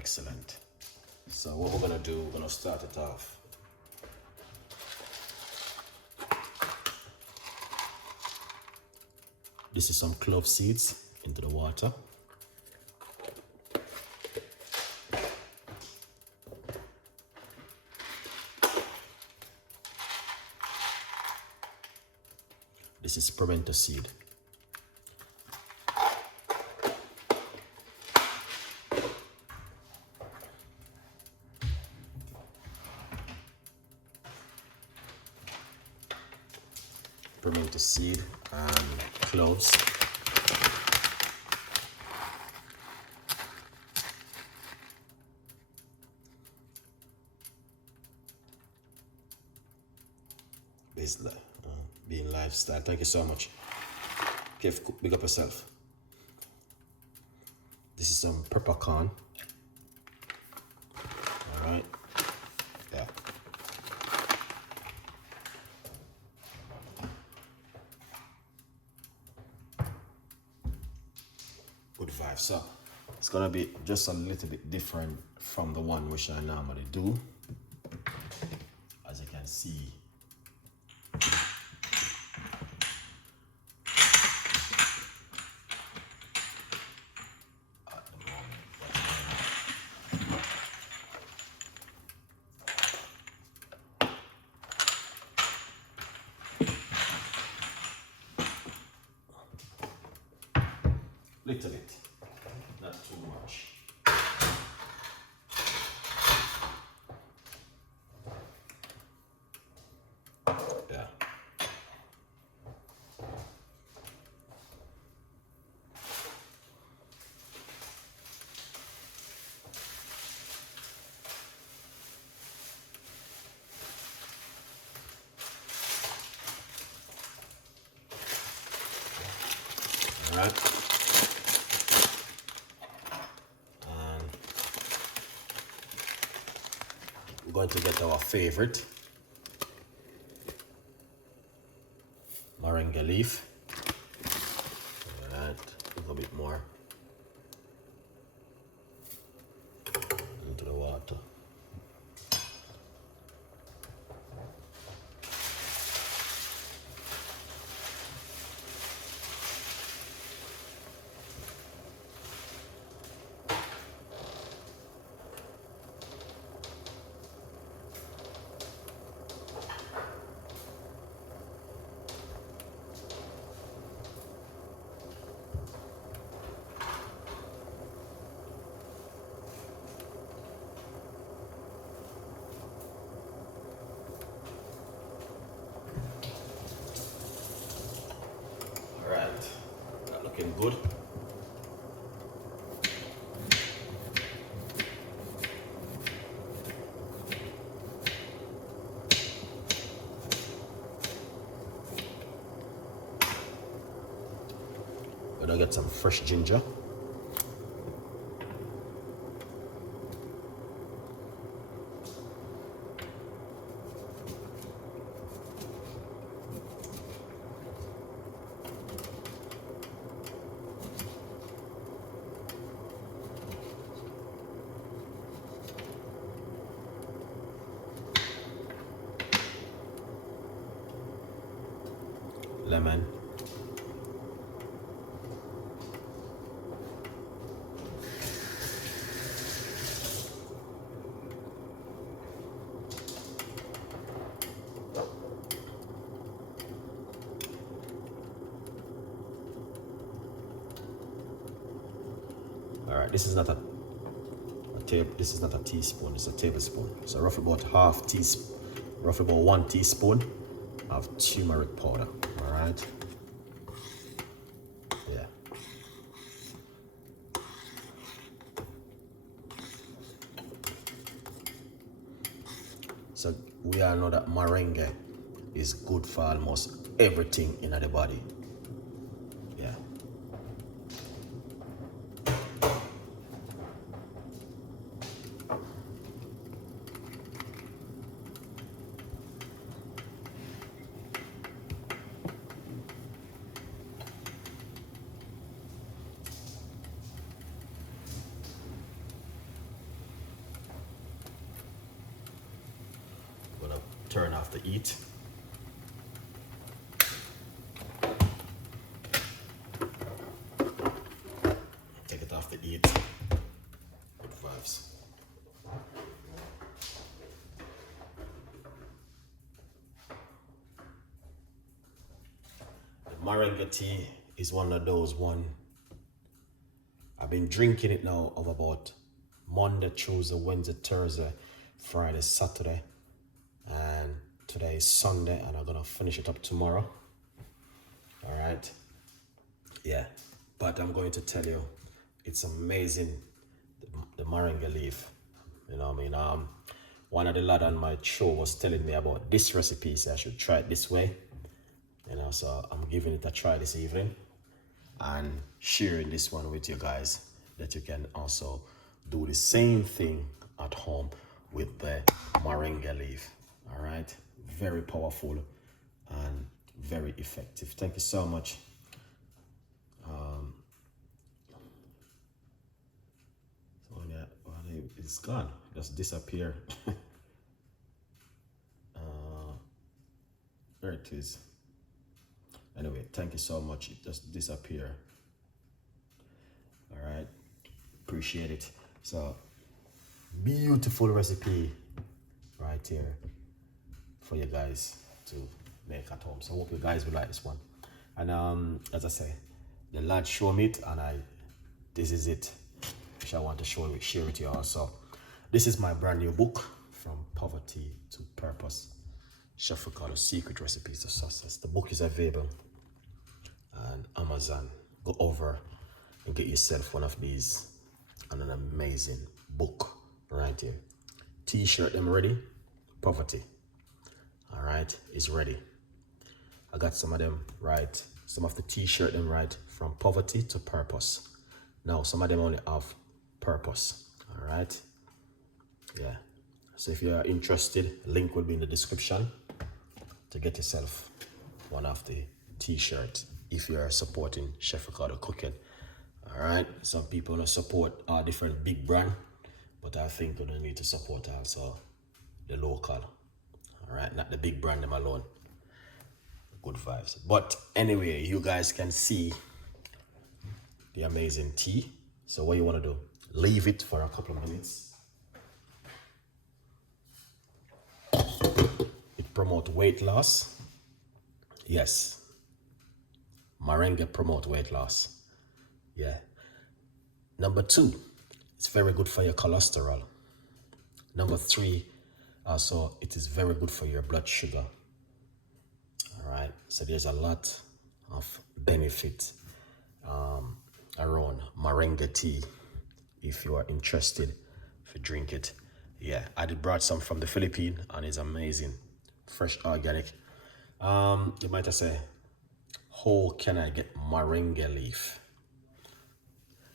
Excellent. So what we're gonna do, we're gonna start it off. This is some clove seeds into the water. This is pimento seed. Pimento seed and cloves. Being lifestyle. Thank you so much. Chefcook, big up yourself. This is some peppercorn. All right. Yeah. Good vibe. So it's gonna be just a little bit different from the one which I normally do. As you can see. Little bit, not too much. Yeah. All right. We're going to get our favorite Moringa leaf. All right, a little bit more into the water. Looking good. We're gonna get some fresh ginger. Lemon. All right, this is not a this is not a teaspoon, it's a tablespoon. So roughly about roughly about 1 teaspoon of turmeric powder. All right. Yeah. So we all know that moringa is good for almost everything in the body. Yeah. off the heat. Take it off the heat. Good vibes. The Moringa tea is one of those I've been drinking it now of about Monday, Tuesday, Wednesday, Thursday, Friday, Saturday, and today is Sunday, and I'm gonna finish it up tomorrow. All right, yeah, but I'm going to tell you, it's amazing, the Moringa leaf. You know what I mean? One of the lad on my show was telling me about this recipe, so I should try it this way. You know, so I'm giving it a try this evening and sharing this one with you guys, that you can also do the same thing at home with the Moringa leaf. All right, very powerful and very effective. Thank you so much. So yeah, well, it's gone, just disappear. There it is. Anyway, thank you so much. It just disappeared. All right, appreciate it. So beautiful recipe right here for you guys to make at home. So I hope you guys will like this one. And as I say, the lad showed me it, and this is it, which I want to share with you also. This is my brand new book, From Poverty to Purpose, Chef Ricardo Secret Recipes to Success. The book is available on Amazon. Go over and get yourself one of these, and an amazing book right here. T-shirt them ready. Poverty, all right, is ready. I got some of them right. Some of the T-shirt them right, From Poverty to Purpose. Now some of them only have purpose. All right, yeah. So if you're interested, link will be in the description to get yourself one of the T-shirts if you're supporting Chef Ricardo cooking. All right, some people don't support our different big brand, but I think we need to support also the local. All right, not the big brand them alone. Good vibes. But anyway, you guys can see the amazing tea. So what you want to do, leave it for a couple of minutes. It promotes weight loss. Yes, Moringa promote weight loss. Yeah. Number 2, it's very good for your cholesterol. Number 3, also it is very good for your blood sugar. All right, so there's a lot of benefit around Moringa tea. If you are interested, if you drink it, yeah, I did brought some from the Philippines, and it's amazing, fresh, organic. You might have say, how can I get Moringa leaf?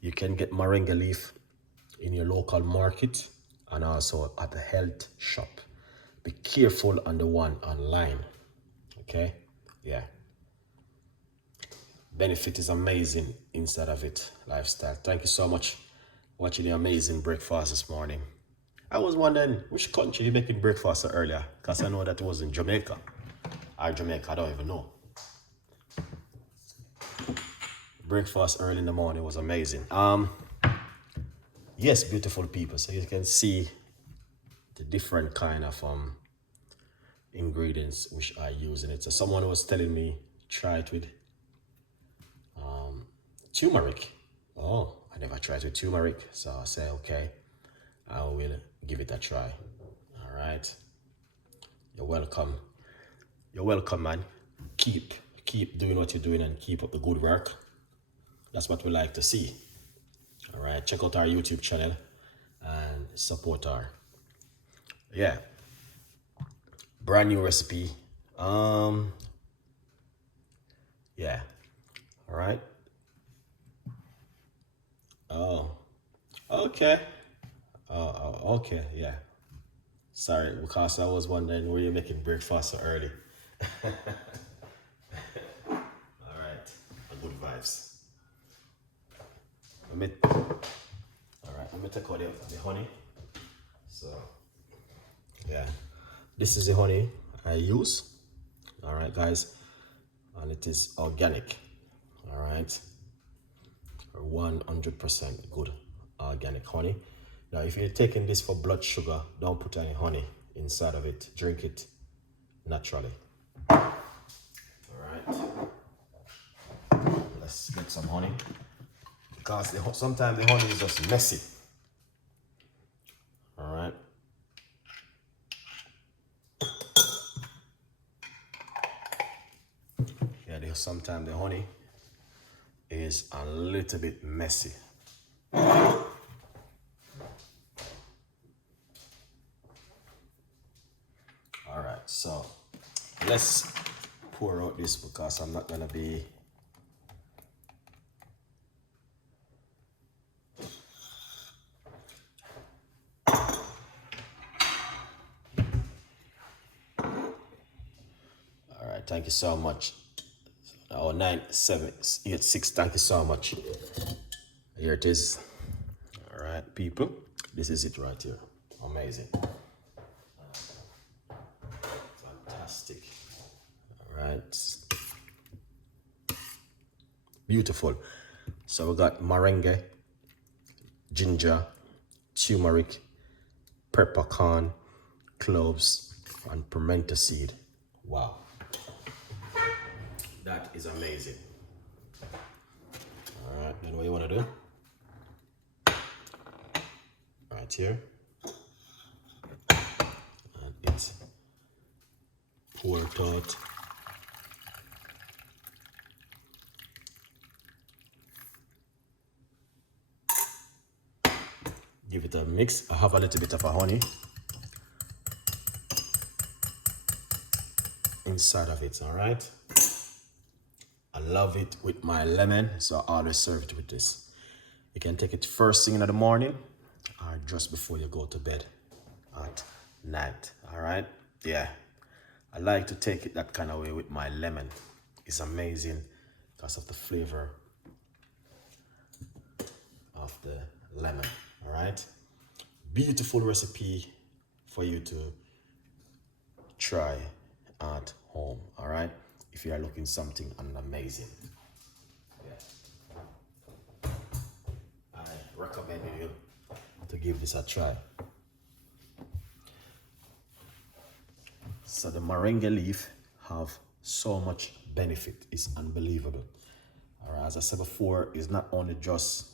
You can get Moringa leaf in your local market and also at the health shop. Be careful on the one online. Okay, yeah. Benefit is amazing inside of it. Lifestyle. Thank you so much for watching the amazing breakfast this morning. I was wondering which country you making breakfast so earlier, because I know that it was in Jamaica. Or Jamaica, I don't even know. Breakfast early in the morning was amazing. Yes, beautiful people. So you can see the different kind of ingredients which I use in it. So someone was telling me try it with turmeric. Oh, I never tried with turmeric, so I say okay, I will give it a try. All right, you're welcome. You're welcome, man. Keep doing what you're doing and keep up the good work. That's what we like to see. All right, check out our YouTube channel and support our, yeah, brand new recipe. Yeah, all right. Oh, okay. Okay, yeah. Sorry, because I was wondering where you're making breakfast so early. All right, good vibes. All right, let me take out the honey. So, yeah, this is the honey, I use. All right, guys, and it is organic. All right, 100% good organic honey. Now, if you're taking this for blood sugar, don't put any honey inside of it. Drink it naturally. All right, let's get some honey, because sometimes the honey is just messy. All right. Yeah, sometimes the honey is a little bit messy. All right, so let's pour out this, because I'm not gonna be all right. Thank you so much. Oh, 9786. Thank you so much. Here it is. All right, people. This is it right here. Amazing. Fantastic. All right. Beautiful. So we got moringa, ginger, turmeric, peppercorn, cloves, and pimento seed. Wow. That is amazing. All right, then what you want to do? Right here. And it's pour it out. Give it a mix. I have a little bit of a honey inside of it, all right? I love it with my lemon, so I always serve it with this. You can take it first thing in the morning or just before you go to bed at night, all right? Yeah, I like to take it that kind of way with my lemon. It's amazing because of the flavor of the lemon, all right? Beautiful recipe for you to try at home, all right? If you are looking something amazing. Yeah. I recommend you to give this a try. So the moringa leaf have so much benefit. It's unbelievable. All right, as I said before, it's not only just